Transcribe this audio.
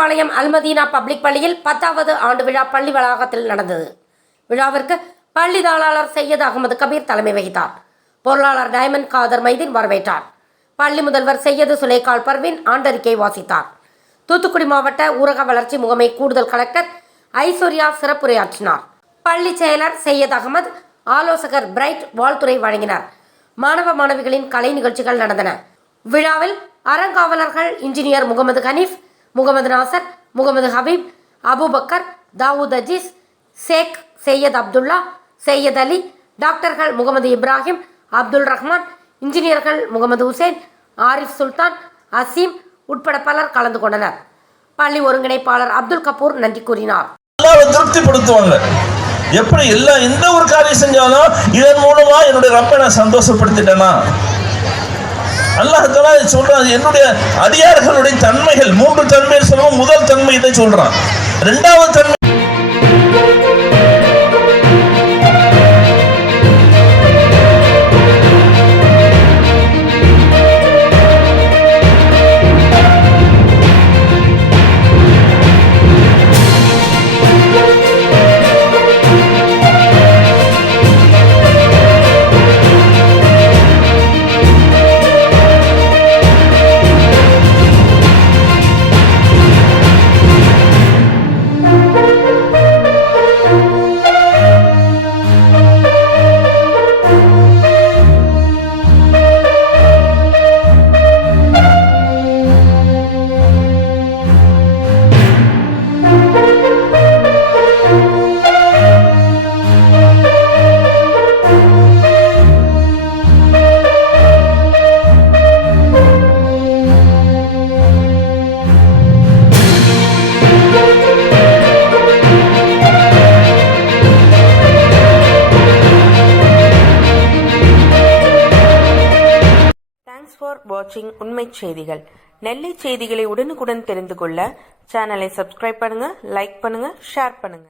Mettupalayam Al Madina public பள்ளியில் 10வது ஆண்டு விழா பள்ளி வளாகத்தில் நடந்தது. விழாவிற்கு பள்ளி தாளாளர் சையத் அகமது கபீர் தலைமை வகித்தார். பொருளாளர் டைமண்ட் காதர் மைதீன் வரவேற்றார். பள்ளி முதல்வர் சையது சுலைகால் பர்வீன் ஆண்டறிக்கை வாசித்தார். தூத்துக்குடி மாவட்ட ஊரக வளர்ச்சி முகமை கூடுதல் கலெக்டர் ஐஸ்வர்யா சிறப்புரையாற்றினார். பள்ளி செயலர் சையத் அகமது, ஆலோசகர் பிரைட் வாழ்த்துரை வழங்கினார். மாணவ மாணவிகளின் கலை நிகழ்ச்சிகள் நடந்தன. விழாவில் அறங்காவலர்கள் இன்ஜினியர் முகமது ஹனீஃப், முகமது நாசர், முகமது ஹபீப், அபுபக்கர், தாவூத் அஜீஸ், ஷேக் சையத் அப்துல்லா, சையத் அலி, டாக்டர்கள் முகமது இப்ராஹிம், அப்துல் ரஹ்மான், இன்ஜினியர்கள் முகமது ஹுசேன், ஆரிஃப் சுல்தான், அசீம் உட்பட பலர் கலந்து கொண்டனர். பள்ளி ஒருங்கிணைப்பாளர் அப்துல் கபூர் நன்றி கூறினார். திருப்திப்படுத்துவாங்க. எப்படி எந்த ஒரு காரியம் செஞ்சாலும் இதன் மூலமா என்னுடைய ரப்பை நான் சந்தோஷப்படுத்திட்டேனா, அல்லாஹ் தஆலா சொல்றான். என்னுடைய அடியார்களுடைய தன்மைகள் 3 தன்மைகள் சொல்லுவோம். முதல் தன்மை இதை சொல்றான். இரண்டாவது தன்மை ஃபார் வாட்சிங் உண்மை செய்திகள். நெல்லை செய்திகளை உடனுக்குடன் தெரிந்து கொள்ள சேனலை சப்ஸ்கிரைப் பண்ணுங்க, லைக் பண்ணுங்க, ஷேர் பண்ணுங்க.